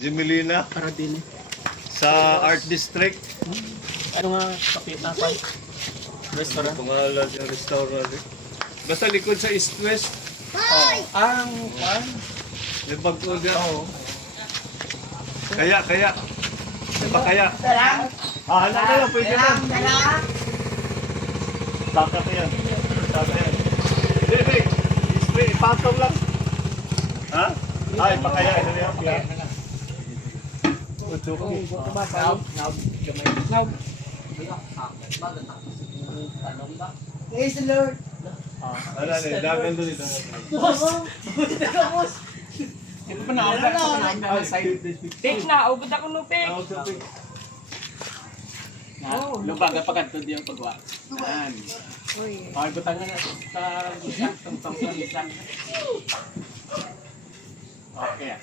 Jimelina Para din. sa Art District. Ano nga kapita pa? Restaurant. Pangalan yung restaurant. Basta likod sa East West. Oh, ang kwan. Yung bagko dyan. Oo. Kaya. Di ba kaya? Ah, ano na lang, pwede na. Baka ko yan. Baka yan. Hindi. Spray, patong lang. Ha? Ay, pakaya. Ito yan. Utsuki. Praise the Lord. Ano, dagan doon ito. Ito pa na Take na, ubod ako no pick. Lubag pa kanto diyan pagwa. Yan. Ay butang na sa isang tong isang. Okay.